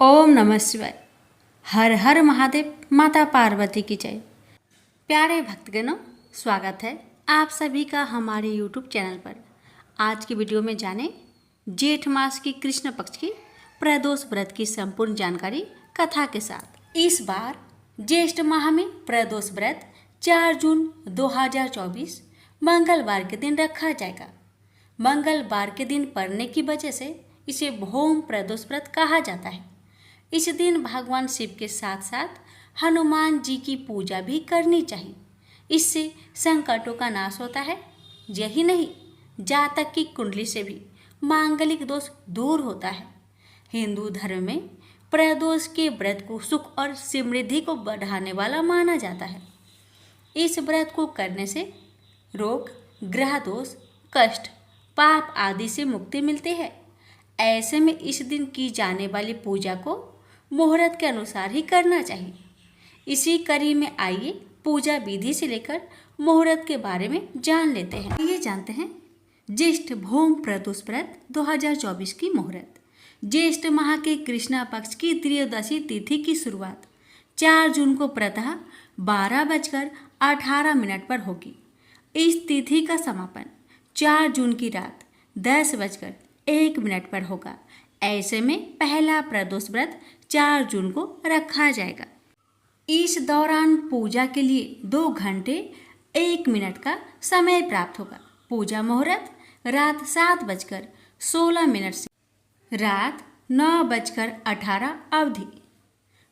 ओम नमः शिवाय। हर हर महादेव। माता पार्वती की जय। प्यारे भक्तगणों, स्वागत है आप सभी का हमारे YouTube चैनल पर। आज की वीडियो में जानें जेठ मास की कृष्ण पक्ष की प्रदोष व्रत की संपूर्ण जानकारी कथा के साथ। इस बार ज्येष्ठ माह में प्रदोष व्रत 4 जून 2024 मंगलवार के दिन रखा जाएगा। मंगलवार के दिन पड़ने की वजह से इसे भौम प्रदोष व्रत कहा जाता है। इस दिन भगवान शिव के साथ साथ हनुमान जी की पूजा भी करनी चाहिए। इससे संकटों का नाश होता है। यही नहीं, जातक की कुंडली से भी मांगलिक दोष दूर होता है। हिंदू धर्म में प्रदोष के व्रत को सुख और समृद्धि को बढ़ाने वाला माना जाता है। इस व्रत को करने से रोग, ग्रह दोष, कष्ट, पाप आदि से मुक्ति मिलती है। ऐसे में इस दिन की जाने वाली पूजा को मुहूर्त के अनुसार ही करना चाहिए। इसी कड़ी में आइए पूजा विधि से लेकर मुहूर्त के बारे में जान लेते हैं। ये जानते हैं ज्येष्ठ भौम प्रदोष व्रत 2024 की मुहूर्त। ज्येष्ठ माह के कृष्णा पक्ष की त्रयोदशी तिथि की शुरुआत 4 जून को प्रातः 12:18 पर होगी। इस तिथि का समापन 4 जून की रात 10:01 पर होगा। ऐसे में पहला प्रदोष व्रत 4 जून को रखा जाएगा। इस दौरान पूजा के लिए 2 घंटे 1 मिनट का समय प्राप्त होगा। पूजा मुहूर्त रात 7:16 से रात 9:18 अवधि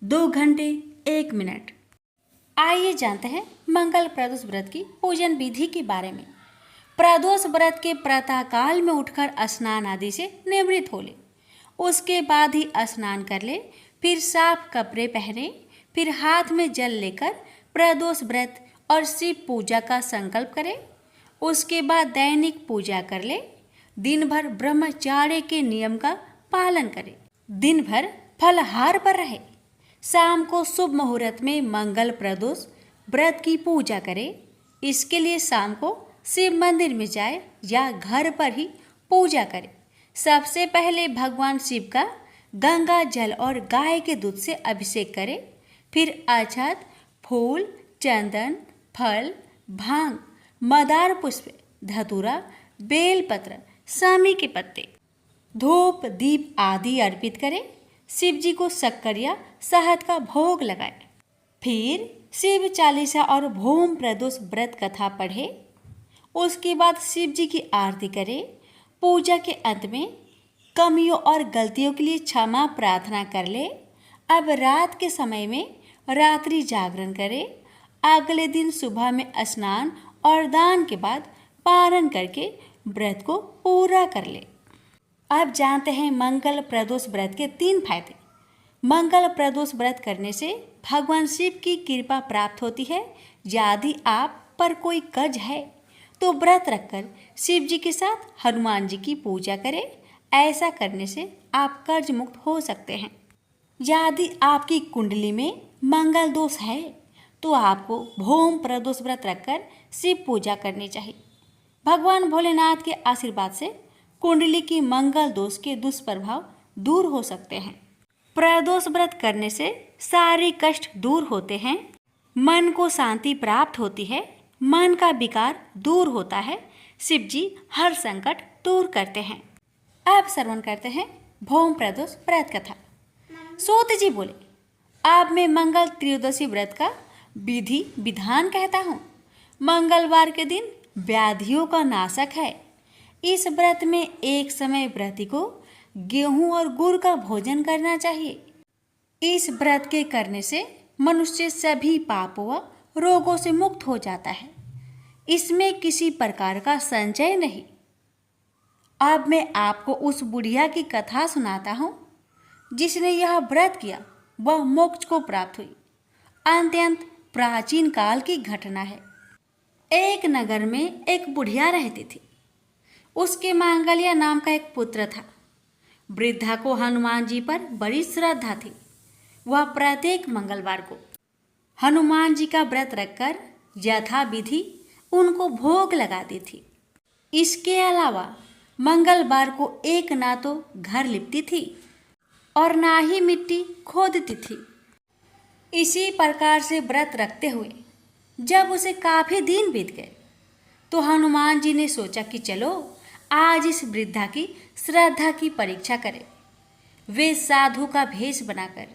2 घंटे 1 मिनट। आइए जानते हैं मंगल प्रदोष व्रत की पूजन विधि के बारे में। प्रदोष व्रत के प्रातः काल में उठकर स्नान आदि से निवृत्त हो ले। उसके बाद ही स्नान कर ले। फिर साफ कपड़े पहने। फिर हाथ में जल लेकर प्रदोष व्रत और शिव पूजा का संकल्प करे। उसके बाद दैनिक पूजा कर ले। दिन भर ब्रह्मचार्य के नियम का पालन करे। दिन भर फलाहार पर रहे। शाम को शुभ मुहूर्त में मंगल प्रदोष व्रत की पूजा करे। इसके लिए शाम को शिव मंदिर में जाए या घर पर ही पूजा करे। सबसे पहले भगवान शिव का गंगा जल और गाय के दूध से अभिषेक करें। फिर अक्षत, फूल, चंदन, फल, भांग, मदार पुष्प, धतूरा, बेलपत्र, सामी के पत्ते, धूप, दीप आदि अर्पित करें। शिव जी को शक्कर या शहद का भोग लगाए। फिर शिव चालीसा और भौम प्रदोष व्रत कथा पढ़े। उसके बाद शिव जी की आरती करें। पूजा के अंत में कमियों और गलतियों के लिए क्षमा प्रार्थना कर ले। अब रात के समय में रात्रि जागरण करें। अगले दिन सुबह में स्नान और दान के बाद पारण करके व्रत को पूरा कर ले। अब जानते हैं मंगल प्रदोष व्रत के 3 फायदे। मंगल प्रदोष व्रत करने से भगवान शिव की कृपा प्राप्त होती है। यदि आप पर कोई कर्ज है तो व्रत रखकर शिव जी के साथ हनुमान जी की पूजा करें। ऐसा करने से आप कर्ज मुक्त हो सकते हैं। यदि आपकी कुंडली में मंगल दोष है तो आपको भौम प्रदोष व्रत रखकर शिव पूजा करनी चाहिए। भगवान भोलेनाथ के आशीर्वाद से कुंडली की मंगल दोष के दुष्प्रभाव दूर हो सकते हैं। प्रदोष व्रत करने से सारे कष्ट दूर होते हैं। मन को शांति प्राप्त होती है। मन का विकार दूर होता है। शिव जी हर संकट दूर करते हैं। अब श्रवण करते हैं भौम प्रदोष व्रत कथा। सूत जी बोले, अब मैं मंगल त्रयोदशी व्रत का विधि विधान कहता हूँ। मंगलवार के दिन व्याधियों का नाशक है। इस व्रत में एक समय व्रती को गेहूं और गुड़ का भोजन करना चाहिए। इस व्रत के करने से मनुष्य सभी पापों व रोगों से मुक्त हो जाता है। इसमें किसी प्रकार का संचय नहीं। अब मैं आपको उस बुढ़िया की कथा सुनाता हूँ जिसने यह व्रत किया, वह मोक्ष को प्राप्त हुई। अत्यंत प्राचीन काल की घटना है। एक नगर में एक बुढ़िया रहती थी। उसके मांगल्य नाम का एक पुत्र था। वृद्धा को हनुमान जी पर बड़ी श्रद्धा थी। वह प्रत्येक मंगलवार को हनुमान जी का व्रत रखकर यथा विधि उनको भोग लगाती थी। इसके अलावा मंगलवार को एक ना तो घर लिपती थी, और ना ही मिट्टी खोदती थी। इसी प्रकार से व्रत रखते हुए जब उसे काफी दिन बीत गए तो हनुमान जी ने सोचा कि चलो आज इस वृद्धा की श्रद्धा की परीक्षा करें। वे साधु का भेष बनाकर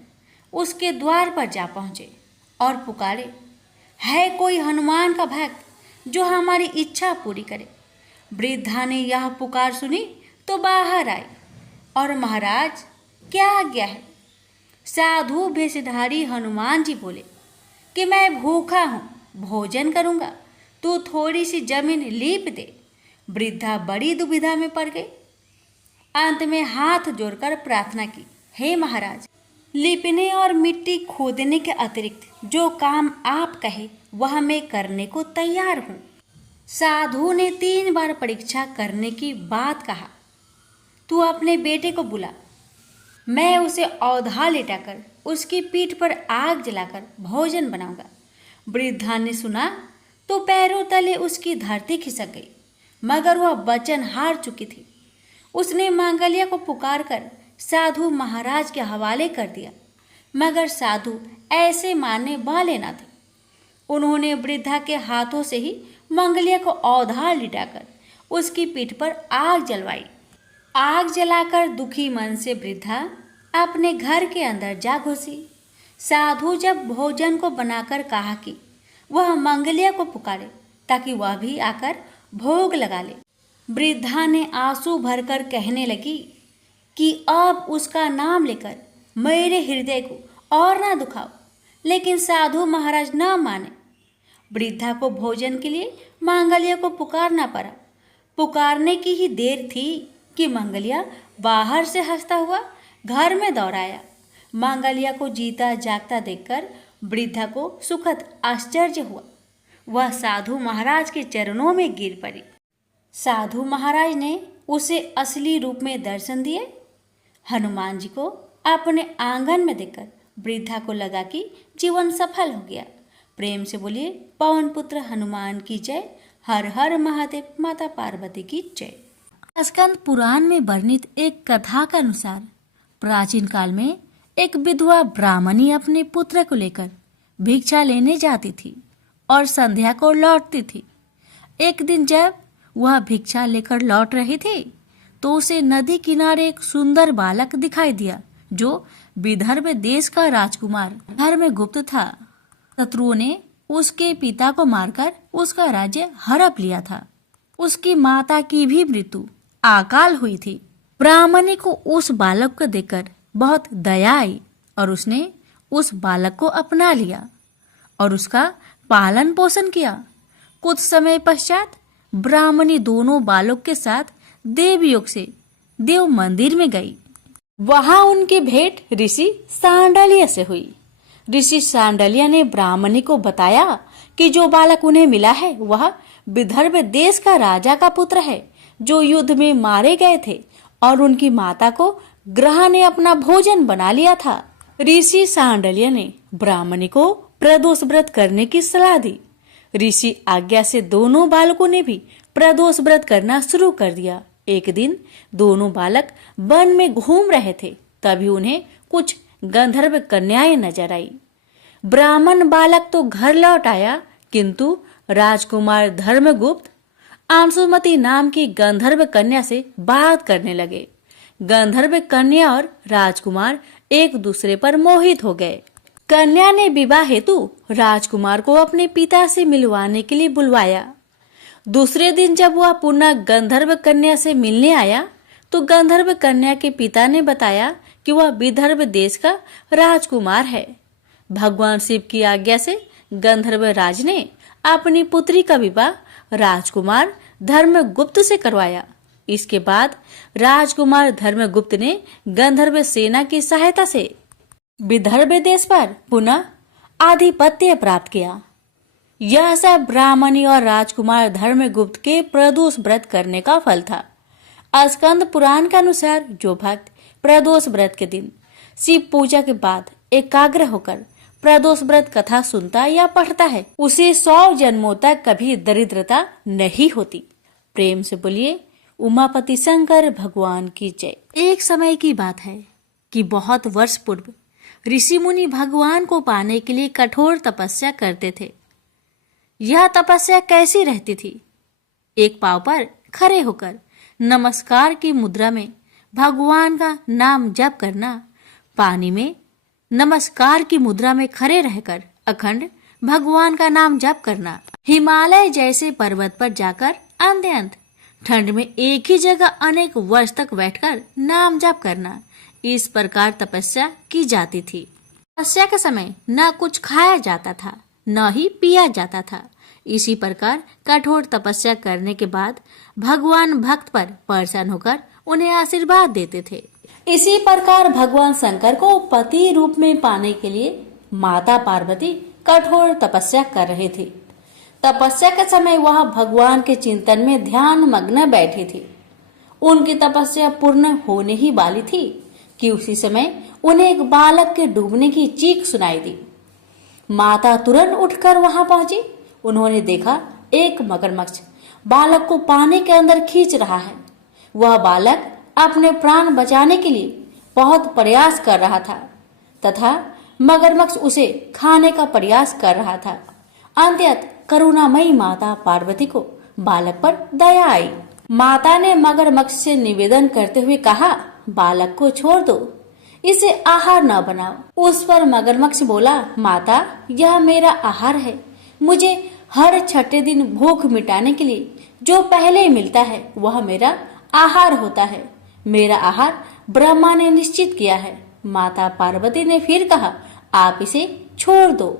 उसके द्वार पर जा पहुंचे और पुकारे, है कोई हनुमान का भक्त जो हमारी इच्छा पूरी करे। वृद्धा ने यह पुकार सुनी तो बाहर आई और महाराज क्या आज्ञा है। साधु भेषधारी हनुमान जी बोले कि मैं भूखा हूँ, भोजन करूँगा, तू थोड़ी सी जमीन लीप दे। वृद्धा बड़ी दुविधा में पड़ गई। अंत में हाथ जोड़कर प्रार्थना की, हे महाराज, लीपने और मिट्टी खोदने के अतिरिक्त जो काम आप कहे वह मैं करने को तैयार हूँ। साधु ने 3 बार परीक्षा करने की बात कहा, तू अपने बेटे को बुला, मैं उसे औधा लेटाकर उसकी पीठ पर आग जलाकर भोजन बनाऊंगा। वृद्धा ने सुना तो पैरों तले उसकी धरती खिसक गई, मगर वह वचन हार चुकी थी। उसने मांगल्य को पुकारकर साधु महाराज के हवाले कर दिया, मगर साधु ऐसे मानने वाले न थे। उन्होंने वृद्धा के हाथों से ही मांगल्य को औधार लिटाकर उसकी पीठ पर आग जलवाई। आग जलाकर दुखी मन से वृद्धा अपने घर के अंदर जा घुसी। साधु जब भोजन को बनाकर कहा कि वह मंगल्य को पुकारे ताकि वह भी आकर भोग लगा ले, वृद्धा ने आंसू भरकर कहने लगी कि अब उसका नाम लेकर मेरे हृदय को और ना दुखाओ। लेकिन साधु महाराज न माने। वृद्धा को भोजन के लिए मांगल्य को पुकारना पड़ा। पुकारने की ही देर थी कि मांगल्य बाहर से हंसता हुआ घर में दौड़ आया। मांगल्य को जीता जागता देखकर वृद्धा को सुखद आश्चर्य हुआ। वह साधु महाराज के चरणों में गिर पड़ी। साधु महाराज ने उसे असली रूप में दर्शन दिए। हनुमान जी को अपने आंगन में देखकर वृद्धा को लगा कि जीवन सफल हो गया। प्रेम से बोलिए, पवन पुत्र हनुमान की जय। हर हर महादेव, माता पार्वती की जय। स्कंद पुराण में वर्णित एक कथा के अनुसार प्राचीन काल में एक विधवा ब्राह्मणी अपने पुत्र को लेकर भिक्षा लेने जाती थी और संध्या को लौटती थी। एक दिन जब वह भिक्षा लेकर लौट रही थी तो उसे नदी किनारे एक सुंदर बालक दिखाई दिया जो विदर्भ देश का राजकुमार धर्मगुप्त था। शत्रुओं ने उसके पिता को मारकर उसका राज्य हड़प लिया था। उसकी माता की भी मृत्यु अकाल हुई थी। ब्राह्मणी को उस बालक को देखकर बहुत दया आई और उसने उस बालक को अपना लिया और उसका पालन पोषण किया। कुछ समय पश्चात ब्राह्मणी दोनों बालक के साथ देवयोग से देव मंदिर में गई। वहां उनकी भेंट ऋषि सांडल्य से हुई। ऋषि सांडल्य ने ब्राह्मणी को बताया कि जो बालक उन्हें मिला है वह विदर्भ देश का राजा का पुत्र है जो युद्ध में मारे गए थे और उनकी माता को ग्रह ने अपना भोजन बना लिया था। ऋषि सांडल्य ने ब्राह्मणी को प्रदोष व्रत करने की सलाह दी। ऋषि आज्ञा से दोनों बालकों ने भी प्रदोष व्रत करना शुरू कर दिया। एक दिन दोनों बालक वन में घूम रहे थे, तभी उन्हें कुछ गंधर्व कन्याएं नजर आई। ब्राह्मण बालक तो घर लौट आया, किंतु राजकुमार धर्मगुप्त अंशुमति नाम की गंधर्व कन्या से बात करने लगे। गंधर्व कन्या और राजकुमार एक दूसरे पर मोहित हो गए। कन्या ने विवाह हेतु राजकुमार को अपने पिता से मिलवाने के लिए बुलवाया। दूसरे दिन जब वह पुनः गंधर्व कन्या से मिलने आया तो गंधर्व कन्या के पिता ने बताया कि वह विदर्भ देश का राजकुमार है। भगवान शिव की आज्ञा से गंधर्व राज ने अपनी पुत्री का विवाह राजकुमार धर्मगुप्त से करवाया। इसके बाद राजकुमार धर्मगुप्त ने गंधर्व सेना की सहायता से विदर्भ देश पर पुनः आधिपत्य प्राप्त किया। यह सब ब्राह्मणी और राजकुमार धर्मगुप्त के प्रदोष व्रत करने का फल था। स्कंद पुराण के अनुसार जो भक्त प्रदोष व्रत के दिन शिव पूजा के बाद एकाग्र होकर प्रदोष व्रत कथा सुनता या पढ़ता है उसे 100 जन्मों तक कभी दरिद्रता नहीं होती। प्रेम से बोलिए, उमापति शंकर भगवान की जय। एक समय की बात है, कि बहुत वर्ष पूर्व ऋषि मुनि भगवान को पाने के लिए कठोर तपस्या करते थे। यह तपस्या कैसी रहती थी? एक पांव पर खड़े होकर नमस्कार की मुद्रा में भगवान का नाम जप करना, पानी में नमस्कार की मुद्रा में खड़े रहकर अखंड भगवान का नाम जप करना, हिमालय जैसे पर्वत पर जाकर अंत ठंड में एक ही जगह अनेक वर्ष तक बैठकर नाम जप करना, इस प्रकार तपस्या की जाती थी। तपस्या के समय न कुछ खाया जाता था, न ही पिया जाता था। इसी प्रकार कठोर तपस्या करने के बाद भगवान भक्त पर प्रसन्न होकर उन्हें आशीर्वाद देते थे। इसी प्रकार भगवान शंकर को पति रूप में पाने के लिए माता पार्वती कठोर तपस्या कर रहे थे। तपस्या के समय वह भगवान के चिंतन में ध्यान मग्न बैठी थी। उनकी तपस्या पूर्ण होने ही वाली थी कि उसी समय उन्हें एक बालक के डूबने की चीख सुनाई दी। माता तुरंत उठकर वहां पहुंची। उन्होंने देखा एक मगरमच्छ बालक को पानी के अंदर खींच रहा है। वह बालक अपने प्राण बचाने के लिए बहुत प्रयास कर रहा था तथा मगरमच्छ उसे खाने का प्रयास कर रहा था। अंततः करुणामयी माता पार्वती को बालक पर दया आई। माता ने मगरमच्छ से निवेदन करते हुए कहा, बालक को छोड़ दो, इसे आहार न बनाओ। उस पर मगरमच्छ बोला, माता यह मेरा आहार है। मुझे हर छठे दिन भूख मिटाने के लिए जो पहले मिलता है वह मेरा आहार होता है। मेरा आहार ब्रह्मा ने निश्चित किया है। माता पार्वती ने फिर कहा, आप इसे छोड़ दो,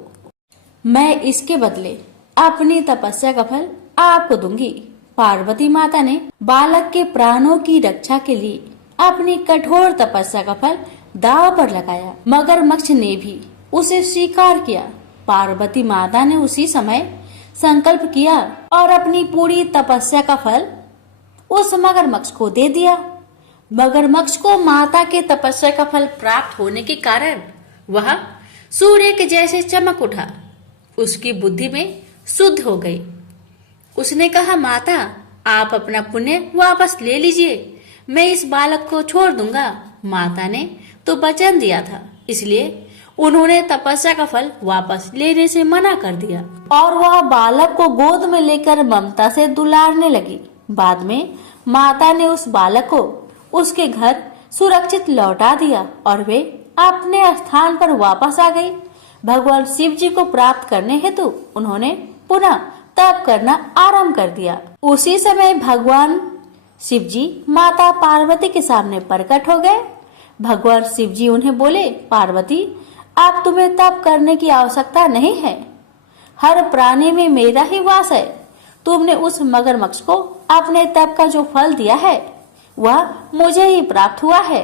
मैं इसके बदले अपनी तपस्या का फल आपको दूंगी। पार्वती माता ने बालक के प्राणों की रक्षा के लिए अपनी कठोर तपस्या का फल दांव पर लगाया। मगरमच्छ ने भी उसे स्वीकार किया। पार्वती माता ने उसी समय संकल्प किया और अपनी पूरी तपस्या का फल उस मगरमच्छ को दे दिया। मगरमच्छ को माता के तपस्या का फल प्राप्त होने के कारण वह सूर्य के जैसे चमक उठा। उसकी बुद्धि में शुद्ध हो गई। उसने कहा, माता आप अपना पुण्य वापस ले लीजिए, मैं इस बालक को छोड़ दूंगा। माता ने तो वचन दिया था, इसलिए उन्होंने तपस्या का फल वापस लेने से मना कर दिया और वह बालक को गोद में लेकर ममता से दुलारने लगी। बाद में माता ने उस बालक को उसके घर सुरक्षित लौटा दिया और वे अपने स्थान पर वापस आ गई। भगवान शिव जी को प्राप्त करने हेतु उन्होंने पुनः तप करना आरंभ कर दिया। उसी समय भगवान शिव जी माता पार्वती के सामने प्रकट हो गए। भगवान शिव जी उन्हें बोले, पार्वती अब तुम्हें तप करने की आवश्यकता नहीं है। हर प्राणी में मेरा ही वास है। तुमने उस मगरमच्छ को अपने तप का जो फल दिया है वह मुझे ही प्राप्त हुआ है,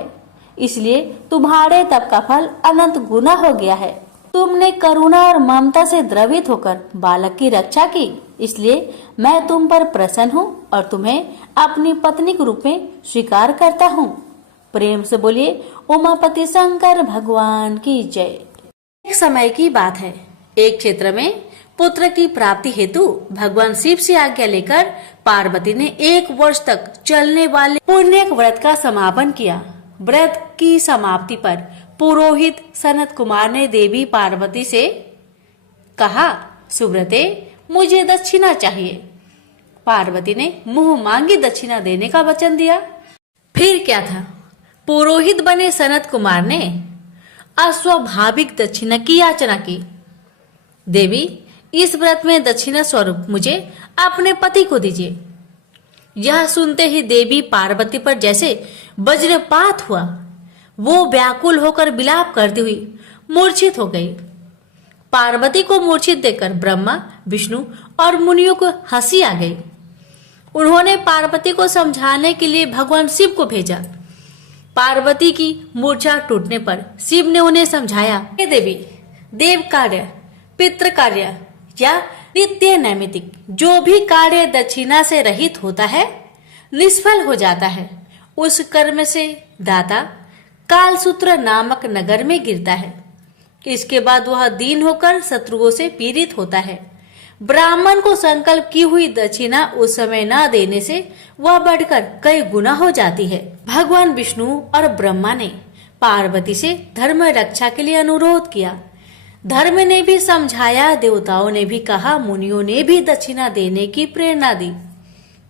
इसलिए तुम्हारे तप का फल अनंत गुना हो गया है। तुमने करुणा और ममता से द्रवित होकर बालक की रक्षा की, इसलिए मैं तुम पर प्रसन्न हूँ और तुम्हें अपनी पत्नी के रूप में स्वीकार करता हूँ। प्रेम से बोलिए उमापति शंकर भगवान की जय। एक समय की बात है, एक क्षेत्र में पुत्र की प्राप्ति हेतु भगवान शिव से आज्ञा लेकर पार्वती ने 1 वर्ष तक चलने वाले पुण्य व्रत का समापन किया। व्रत की समाप्ति पर पुरोहित सनत कुमार ने देवी पार्वती से कहा, सुब्रते मुझे दक्षिणा चाहिए। पार्वती ने मुंह मांगी दक्षिणा देने का वचन दिया। फिर क्या था, पुरोहित बने सनत कुमार ने अस्वाभाविक दक्षिणा की याचना की। देवी इस व्रत में दक्षिणा स्वरूप मुझे अपने पति को दीजिए। यह सुनते ही देवी पार्वती पर जैसे वज्रपात हुआ। वो व्याकुल होकर विलाप करती हुई मूर्छित हो गई। पार्वती को मूर्छित देखकर ब्रह्मा, विष्णु और मुनियों को हंसी आ गई। उन्होंने पार्वती को समझाने के लिए भगवान शिव को भेजा। पार्वती की मूर्छा टूटने पर शिव ने उन्हें समझाया, हे देवी, देव कार्य, पितृ कार्य या नित्य नैमित्तिक जो भी कार्य दक्षिणा से रहित होता है निष्फल हो जाता है। उस कर्म से दाता कालसूत्र नामक नगर में गिरता है। इसके बाद वह दीन होकर शत्रुओं से पीड़ित होता है। ब्राह्मण को संकल्प की हुई दक्षिणा उस समय न देने से वह बढ़कर कई गुना हो जाती है। भगवान विष्णु और ब्रह्मा ने पार्वती से धर्म रक्षा के लिए अनुरोध किया। धर्म ने भी समझाया, देवताओं ने भी कहा, मुनियों ने भी दक्षिणा देने की प्रेरणा दी,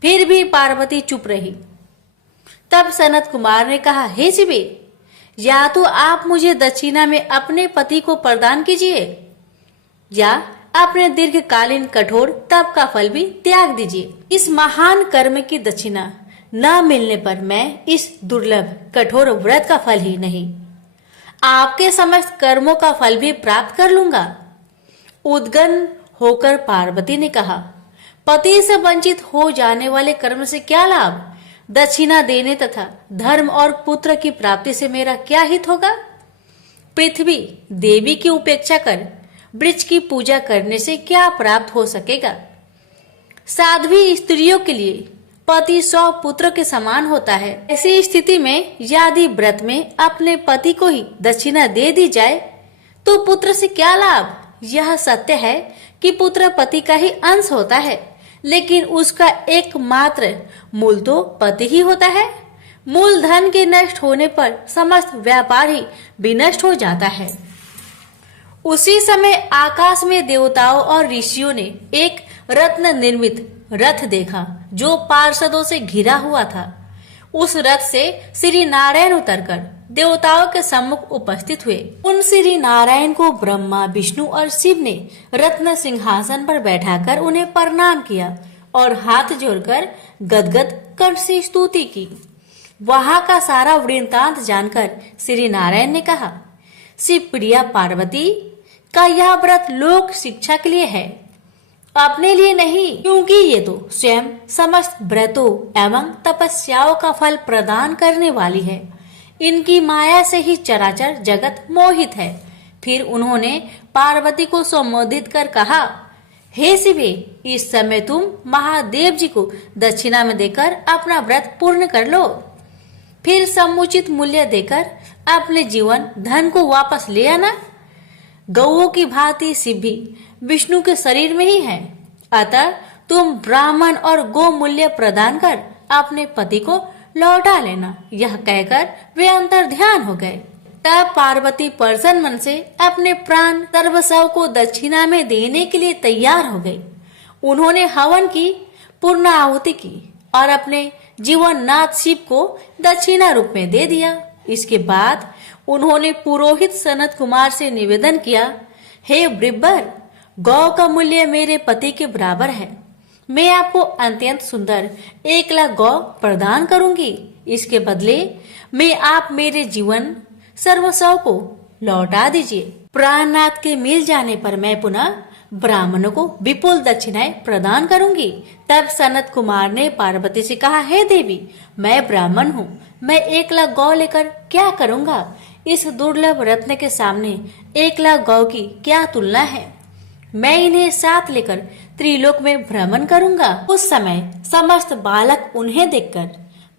फिर भी पार्वती चुप रही। तब सनत कुमार ने कहा, हे शिवे, या तो आप मुझे दक्षिणा में अपने पति को प्रदान कीजिए या अपने दीर्घकालीन कठोर तप का फल भी त्याग दीजिए। इस महान कर्म की दक्षिणा न मिलने पर मैं इस दुर्लभ कठोर व्रत का फल ही नहीं, आपके समस्त कर्मों का फल भी प्राप्त कर लूंगा। उद्गन होकर पार्वती ने कहा, पति से वंचित हो जाने वाले कर्म से क्या लाभ? दक्षिणा देने तथा धर्म और पुत्र की प्राप्ति से मेरा क्या हित होगा? पृथ्वी देवी की उपेक्षा कर वृक्ष की पूजा करने से क्या प्राप्त हो सकेगा? साध्वी स्त्रियों के लिए पति 100 पुत्र के समान होता है। ऐसी स्थिति में यदि व्रत में अपने पति को ही दक्षिणा दे दी जाए तो पुत्र से क्या लाभ? यह सत्य है कि पुत्र पति का ही अंश होता है, लेकिन उसका एकमात्र मूल तो पति ही होता है। मूल धन के नष्ट होने पर समस्त व्यापार ही विनष्ट हो जाता है। उसी समय आकाश में देवताओं और ऋषियों ने एक रत्न निर्मित रथ देखा जो पार्षदों से घिरा हुआ था। उस रथ से श्री नारायण उतरकर देवताओं के सम्मुख उपस्थित हुए। उन श्री नारायण को ब्रह्मा, विष्णु और शिव ने रत्न सिंहासन पर बैठाकर उन्हें प्रणाम किया और हाथ जोड़कर गदगद कंठ से स्तुति की। वहां का सारा वृत्तांत जानकर श्री नारायण ने कहा, शिव प्रिया पार्वती का यह व्रत लोक शिक्षा के लिए है, अपने लिए नहीं, क्योंकि ये तो स्वयं समस्त व्रतों एवं तपस्याओं का फल प्रदान करने वाली है। इनकी माया से ही चराचर जगत मोहित है। फिर उन्होंने पार्वती को संबोधित कर कहा, हे शिवे, इस समय तुम महादेव जी को दक्षिणा में देकर अपना व्रत पूर्ण कर लो, फिर समुचित मूल्य देकर अपने जीवन धन को वापस ले आना। गौओं की भांति शिव भी विष्णु के शरीर में ही है, अतः तुम ब्राह्मण और गो मूल्य प्रदान कर अपने पति को लौटा लेना। यह कहकर वे अंतर ध्यान हो गए। तब पार्वती प्रसन्न मन से अपने प्राण सर्वस्व को दक्षिणा में देने के लिए तैयार हो गई। उन्होंने हवन की पूर्ण आहुति की और अपने जीवन नाथ शिव को दक्षिणा रूप में दे दिया। इसके बाद उन्होंने पुरोहित सनत कुमार से निवेदन किया, हे वृब्बर, गौ का मूल्य मेरे पति के बराबर है। मैं आपको अत्यंत सुंदर 1 लाख गौ प्रदान करूंगी। इसके बदले में आप मेरे जीवन सर्वस्व को लौटा दीजिए। प्राणनाथ के मिल जाने पर मैं पुनः ब्राह्मणों को विपुल दक्षिणाएं प्रदान करूंगी। तब सनत कुमार ने पार्वती से कहा, हे देवी, मैं ब्राह्मण हूँ, मैं 1 लाख गौ लेकर क्या करूंगा? इस दुर्लभ रत्न के सामने 1 लाख गौ की क्या तुलना है? मैं इन्हें साथ लेकर त्रिलोक में भ्रमण करूंगा। उस समय समस्त बालक उन्हें देखकर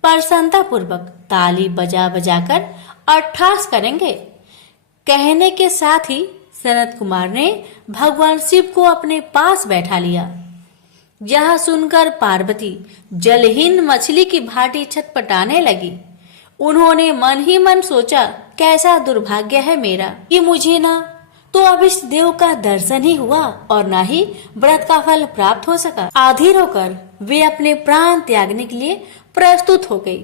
प्रसन्नता पूर्वक ताली बजा बजाकर अट्ठास करेंगे। कहने के साथ ही सनत कुमार ने भगवान शिव को अपने पास बैठा लिया। यह सुनकर पार्वती जलहीन मछली की भांति छटपटाने लगी। उन्होंने मन ही मन सोचा, कैसा दुर्भाग्य है मेरा कि मुझे ना तो अभिष्ट देव का दर्शन ही हुआ और ना ही व्रत का फल प्राप्त हो सका। आधीर होकर वे अपने प्राण त्यागने के लिए प्रस्तुत हो गई।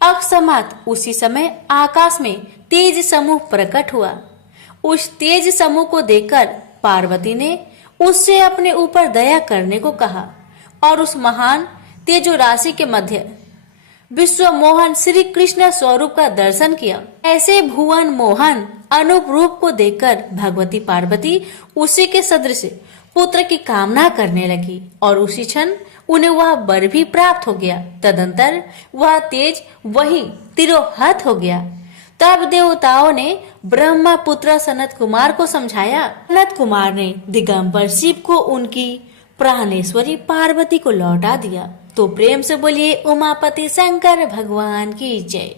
अकस्मात उसी समय आकाश में तेज समूह प्रकट हुआ। उस तेज समूह को देखकर पार्वती ने उससे अपने ऊपर दया करने को कहा और उस महान तेजो राशि के मध्य विश्व मोहन श्री कृष्ण स्वरूप का दर्शन किया। ऐसे भुवन मोहन अनूप रूप को देखकर भगवती पार्वती उसी के सदृश पुत्र की कामना करने लगी और उसी क्षण उन्हें वह वर भी प्राप्त हो गया। तदंतर वह तेज वही तिरोहत हो गया। तब देवताओं ने ब्रह्मा पुत्र सनत कुमार को समझाया। सनत कुमार ने दिगंबर शिव को उनकी प्राणेश्वरी पार्वती को लौटा दिया। तो प्रेम से बोलिए उमापति शंकर भगवान की जय।